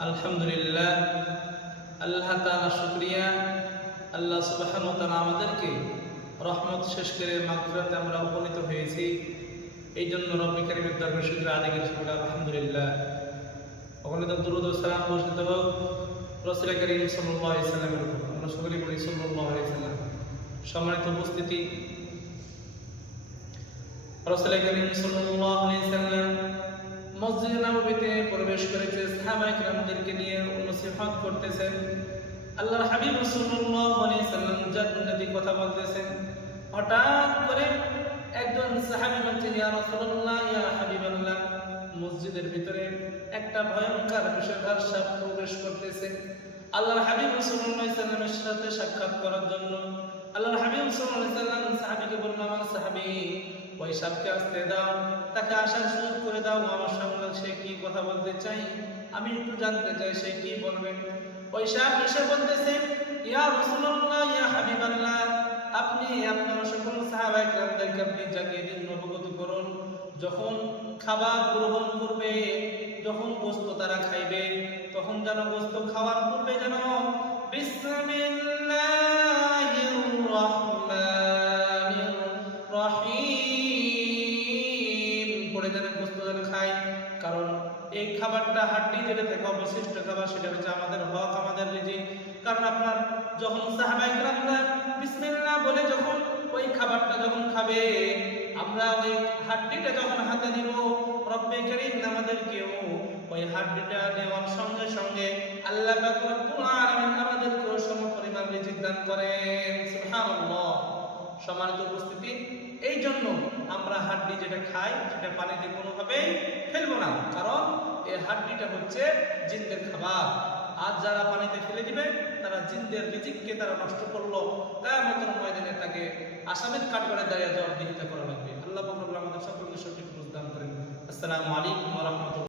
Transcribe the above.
আলহামদুলিল্লাহ, আল্লাহ তাআলা শুকরিয়া। আল্লাহ সুবহানাহু ওয়া তাআলা আমাদেরকে রহমত শেষ করে মাগফিরাতে আমরা উপনীত হয়েছি। এই জন্য রব্বি কারীমের দরবারে শুকর আদায় করি। আলহামদুলিল্লাহ। অগণিত দুরূদ ও সালাম বর্ষিত হোক রাসূল করিম সাল্লাল্লাহু আলাইহি সাল্লামের উপর। আমরা সকলেই বলি সাল্লাল্লাহু আলাইহি সাল্লাম। সম্মানিত উপস্থিতি, রাসূল করিম সাল্লাল্লাহু আলাইহি সাল্লাম মসজিদে নববীতে প্রবেশ করেছে, সাহাবায়ে কিরামদেরকে নিয়ে নসিহত করতেছেন। আল্লাহর হাবিব সাল্লাল্লাহু আলাইহি সাল্লাম জান্নাতি কথা বলতেছেন। হঠাৎ করে একজন সাহাবী বলছে, ইয়া রাসূলুল্লাহ, ইয়া হাবিবাল্লাহ, মসজিদের ভিতরে একটা ভয়ঙ্কর বিষধর সাপ প্রবেশ করতেছে। আল্লাহর হাবিব সাল্লাল্লাহু আলাইহি সাল্লামের সাথে সাক্ষাৎ করার জন্য আল্লাহর হাবিব সাল্লাল্লাহু আলাইহি সাল্লাম সাহাবীকে বলল, আমার সাহাবী, ওই সাপকে আসতে দাও, তাকে আসার সুযোগ করে দাও। আমার সঙ্গে সে কি কথা বলতে চাই, আমি একটু জানতে চাই সে কি বলবে। ওই সাপ এসে বলতেছে, ইয়া রাসূলুল্লাহ, ইয়া হাবিবাল্লাহ, আপনি আপনার সকল সাহাবায়ে কিরামদেরকে আপনি জানিয়ে দিন, অবগত করুন, যখন খাবার গ্রহণ করবে, যখন গোশত তারা খাইবে, তখন যেন গোশত খাওয়ার পূর্বে যেন বিসমিল্লাহির রহমানির রহিম পড়ে যেন গোশত যেন খায়। কারণ এই খাবারটা হাড্ডি যেটা থেকে অবশিষ্ট খাবার, সেটা হচ্ছে আমাদের হক, আমাদের রিজিক। কারণ আপনার যখন সাহাবায়ে কিরামরা বিসমিল্লাহ বলে যখন ওই খাবারটা যখন খাবে, আমরা ওই হাড্ডিটা যখন হাতে নিব, রব্বে কারীম আমাদেরকেও ওই হাড্ডিটা নেওয়ার সঙ্গে সঙ্গে আল্লাহ পাক রব্বুল আলামিন আমাদেরকেও সমপরিমাণ রিজিক দান করেন। সুবহানাল্লাহ। সম্মানিত উপস্থিতি, এই জন্য আমরা হাড্ডি যেটা খাই সেটা পানিতে কোনোভাবেই ফেলবো না, কারণ এই হাড্ডিটা হচ্ছে জিনদের খাবার। আর যারা পানিতে ফেলে দিবে তারা জিনদের রিজিককে তারা নষ্ট করলো, কিয়ামতের ময়দানে তাকে আসামির কাঠগড়ায় দাঁড়িয়ে জবাবদিহিতা করা লাগবে। আল্লাহ পাক আমাদের সকলকে সঠিক বুঝ দান করেন। আসসালামু আলাইকুম।